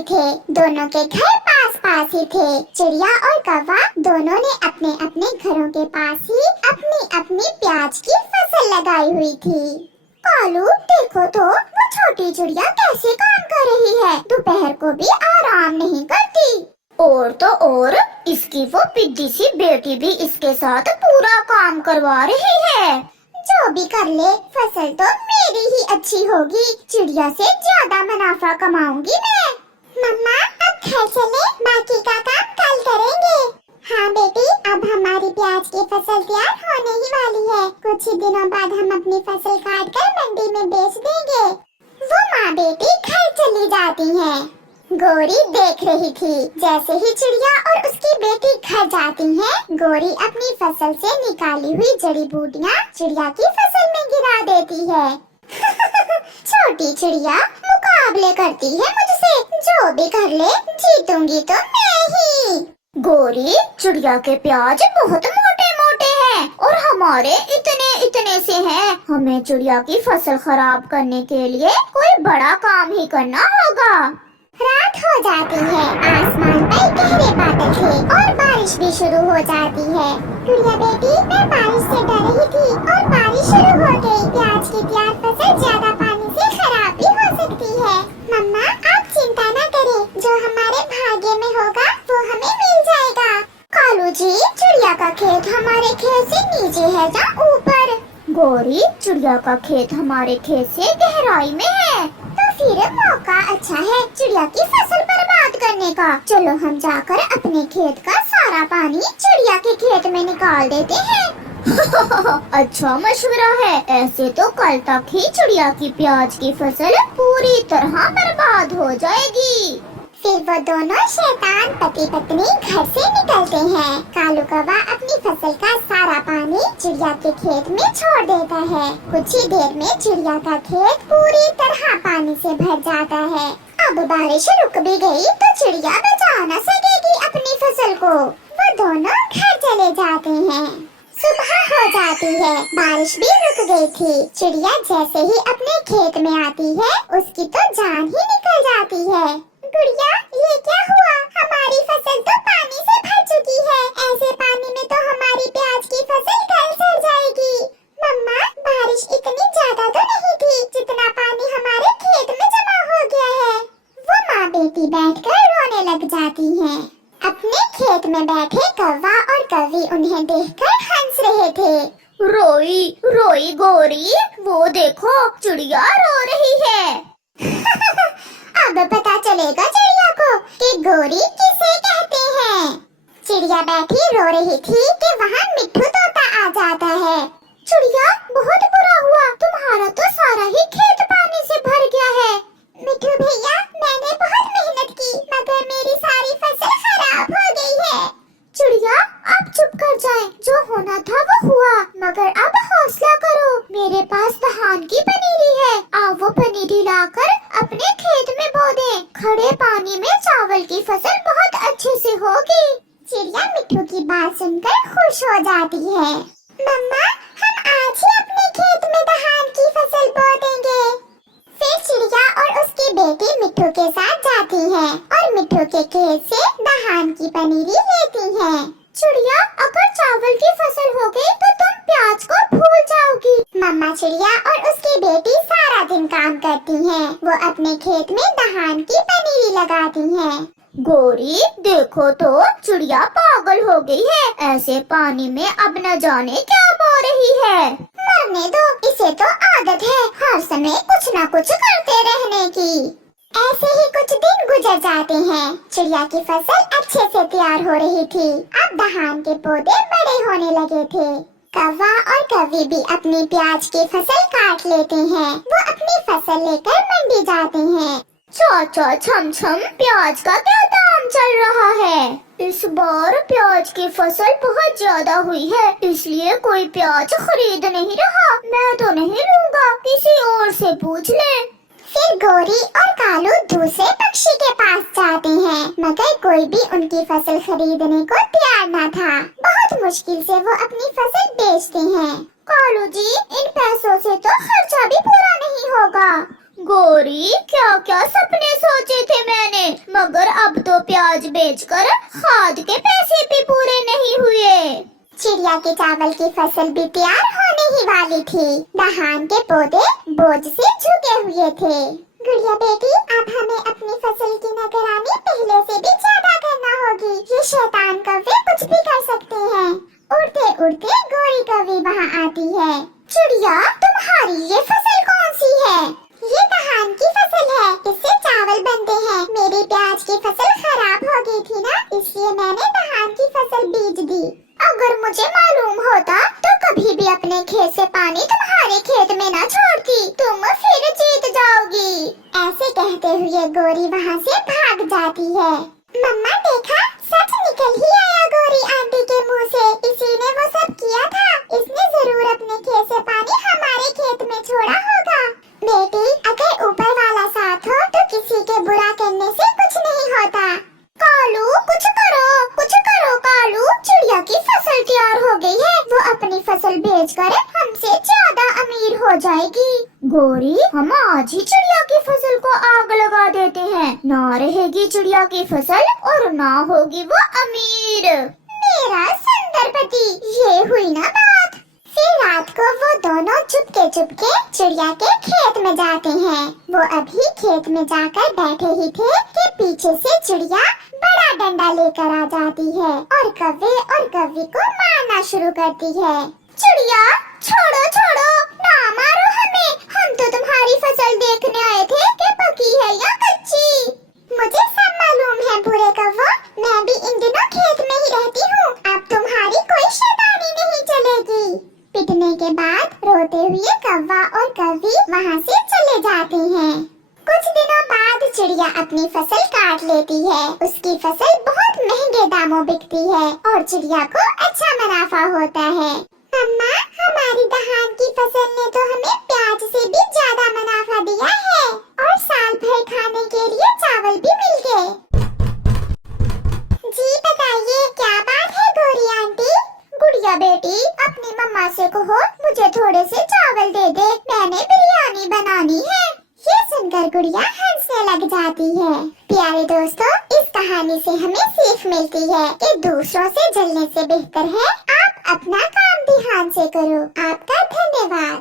ही थे। दोनों के घर पास पास ही थे। चिड़िया और कौवा दोनों ने अपने अपने घरों के पास ही अपनी अपनी प्याज की फसल लगाई हुई थी। कालू देखो तो वो छोटी चिड़िया कैसे काम कर रही है, दोपहर को भी आराम नहीं करती। और तो और इसकी वो पिद्दी सी बेटी भी इसके साथ पूरा काम करवा रही है। जो भी कर ले, फसल तो मेरी ही अच्छी होगी। चिड़िया से ज्यादा मुनाफा कमाऊंगी मैं। मम्मा अब घर चले, बाकी का काम कल करेंगे। हाँ बेटी, अब हमारी प्याज की फसल तैयार होने ही वाली है। कुछ ही दिनों बाद हम अपनी फसल काट कर मंडी में बेच देंगे। वो माँ बेटी घर चली जाती हैं। गोरी देख रही थी। जैसे ही चिड़िया और उसकी बेटी घर जाती हैं, गोरी अपनी फसल से निकाली हुई जड़ी बूटियाँ चिड़िया की फसल में गिरा देती है। छोटी चिड़िया मुकाबले करती है मुझसे, जो भी कर ले जीतूंगी तो मैं ही। गोरी, चिड़िया के प्याज बहुत मोटे मोटे हैं और हमारे इतने इतने से हैं। हमें चिड़िया की फसल खराब करने के लिए कोई बड़ा काम ही करना होगा। रात हो जाती है। आसमान पर गहरे बादल थे और बारिश भी शुरू हो जाती है। चिड़िया बेटी, मैं बारिश से डर रही थी और बारिश शुरू हो गई। प्याज की तैयार फसल ज्यादा पानी से खराब भी हो सकती है। मम्मा आप चिंता न करें, जो हमारे भाग्य में होगा वो हमें मिल जाएगा। कालू जी, चिड़िया का खेत हमारे खेत से नीचे है या ऊपर? गोरी, चिड़िया का खेत हमारे खेत से गहराई में है। तो फिर मौका अच्छा है चिड़िया की फसल बर्बाद करने का। चलो हम जाकर अपने खेत का सारा पानी चिड़िया के खेत में निकाल देते हैं। अच्छा मशवरा है। ऐसे तो कल तक ही चिड़िया की प्याज की फसल पूरी तरह बर्बाद हो जाएगी। फिर वो दोनों शैतान पति पत्नी घर से निकलते हैं। कालू कौवा अपनी फसल का सारा पानी चिड़िया के खेत में छोड़ देता है। कुछ ही देर में चिड़िया का खेत पूरी तरह पानी से भर जाता है। अब बारिश रुक भी गई तो चिड़िया बचा न सकेगी अपनी फसल को। वो दोनों घर चले जाते हैं। सुबह हो जाती है। बारिश भी रुक गई थी। चिड़िया जैसे ही अपने खेत में आती है, उसकी तो जान ही निकल जाती है। गुड़िया, ये क्या हुआ? हमारी फसल तो पानी से भर चुकी है। ऐसे पानी में तो हमारी प्याज की फसल कल सड़ जाएगी। मम्मा, बारिश इतनी ज्यादा तो नहीं थी जितना पानी हमारे खेत में जमा हो गया है। वो माँ बेटी बैठकर रोने लग जाती हैं। अपने खेत में बैठे कौवा और कौवी उन्हें देखकर हंस रहे थे। रोई रोई गोरी, वो देखो चिड़िया रो रही है। अब पता चलेगा चिड़िया को कि गोरी किसे कहते हैं। चिड़िया बैठी रो रही थी कि वहाँ मिट्ठू तोता आ जाता है। चिड़िया, बहुत बुरा हुआ, तुम्हारा तो सारा ही खेत पानी से भर गया है। मिट्ठू भैया, मैंने बहुत मेहनत की मगर मेरी सारी फसल खराब हो गई है। चिड़िया, आप चुप कर जाएं। जो होना था वो हुआ, मगर अब हौसला करो। मेरे पास धान की पनीरी है। आप वो पनीरी लाकर अपने खेत में बो दें। खड़े पानी में चावल की फसल बहुत अच्छे से होगी। चिड़िया मिट्ठू की बात सुनकर खुश हो जाती है। मम्मा, हम आज ही अपने खेत में धान की फसल बो देंगे। फिर चिड़िया और उसकी बेटी मिट्ठू के साथ जाती है और मिट्ठू के खेत से धान की पनीरी लेती हैं। चिड़िया, अगर चावल की फसल हो गई तो तुम प्याज को भूल जाओगी। मम्मा चिड़िया और उसकी बेटी सारा दिन काम करती हैं। वो अपने खेत में धान की पनीरी लगाती हैं। गोरी, देखो तो चिड़िया पागल हो गई है। ऐसे पानी में अब न जाने क्या बो रही है। मरने दो, इसे तो आदत है हर समय कुछ न कुछ करते रहने की। ऐसे ही कुछ दिन गुजर जाते हैं। चिड़िया की फसल अच्छे से तैयार हो रही थी। अब धान के पौधे बड़े होने लगे थे। कौवा और कौवी भी अपनी प्याज की फसल काट लेते हैं। वो अपनी फसल लेकर मंडी जाते हैं। चाचा छम छम, प्याज का क्या दाम चल रहा है? इस बार प्याज की फसल बहुत ज्यादा हुई है, इसलिए कोई प्याज खरीद नहीं रहा। मैं तो नहीं लूँगा, किसी और से पूछ ले। फिर गोरी और कालू दूसरे पक्षी के पास जाते हैं, मगर कोई भी उनकी फसल खरीदने को तैयार न था। बहुत मुश्किल से वो अपनी फसल बेचते हैं। कालू जी, इन पैसों से तो खर्चा भी पूरा नहीं होगा। गोरी, क्या क्या सपने सोचे थे मैंने, मगर अब तो प्याज बेचकर खाद के पैसे भी पूरे नहीं हुए। चिड़िया के चावल की फसल भी तैयार होने ही वाली थी। धान के पौधे बोझ से झुके हुए थे। गुड़िया बेटी, अब हमें अपनी फसल की निगरानी पहले से भी ज्यादा करना होगी। ये शैतान कौवे कुछ भी कर सकते हैं। उड़ते उड़ते गोरी कौवी वहाँ आती है। चिड़िया, तुम्हारी ये फसल कौन सी है? ये धान की फसल है, इससे चावल बनते हैं। मेरी प्याज की फसल खराब हो गई थी ना, इसलिए मैंने धान की फसल बीज दी। अगर मुझे मालूम होता तो कभी भी अपने खेत से पानी तुम्हारे खेत में न छोड़ती, तुम फिर जीत जाओगी। ऐसे कहते हुए गोरी वहाँ से भाग जाती है। मम्मा देखा, सच निकल ही आया गोरी आंटी के मुंह से। इसी ने वो सब किया था। इसने जरूर अपने खेत से पानी हमारे खेत में छोड़ा होगा। बेटी, अगर ऊपर वाला साथ हो तो किसी के बुरा करने से कुछ नहीं होता। कालू, कुछ करो कालू, चिड़िया की फसल तैयार हो गई है। वो अपनी फसल बेचकर हमसे ज्यादा अमीर हो जाएगी। गोरी, हम आज ही चिड़िया की फसल को आग लगा देते हैं। ना रहेगी चिड़िया की फसल और ना होगी वो अमीर। मेरा सुंदर पति, ये हुई ना बात। फिर रात को वो दोनों चुपके चुपके चिड़िया के खेत में जाते हैं। वो अभी खेत में जाकर बैठे ही थे कि पीछे से चिड़िया बड़ा डंडा लेकर आ जाती है और कौवे और कौवी को मारना शुरू करती है। चिड़िया, छोड़ो, ना मारो हमें। हम तो तुम्हारी फसल देखने आए थे कि पकी है या कच्ची। मुझे सब मालूम है बुरे कौवो, मैं भी इन दिनों खेत में ही रहती हूँ। अब तुम्हारी कोई शैतानी नहीं चलेगी। पिटने के बाद रोते हुए कौवा और कौवी वहाँ से चले जाते हैं। कुछ दिनों बाद चिड़िया अपनी फसल काट लेती है। उसकी फसल बहुत महंगे दामों बिकती है और चिड़िया को अच्छा मुनाफा होता है। अम्मा, हमारी धान की फसल ने तो हमें प्याज से भी ज्यादा मुनाफा दिया है और साल भर खाने के लिए चावल भी मिल गए। जी बताइए, क्या बात है गोरी आंटी? गुड़िया बेटी, अपनी मम्मा से कहो मुझे थोड़े से चावल दे दे, मैंने बिरयानी बनानी है। ये सुनकर गुड़िया हंसने लग जाती है। प्यारे दोस्तों, इस कहानी से हमें सीख मिलती है कि दूसरों से जलने से बेहतर है आप अपना काम ध्यान से करो। आपका धन्यवाद।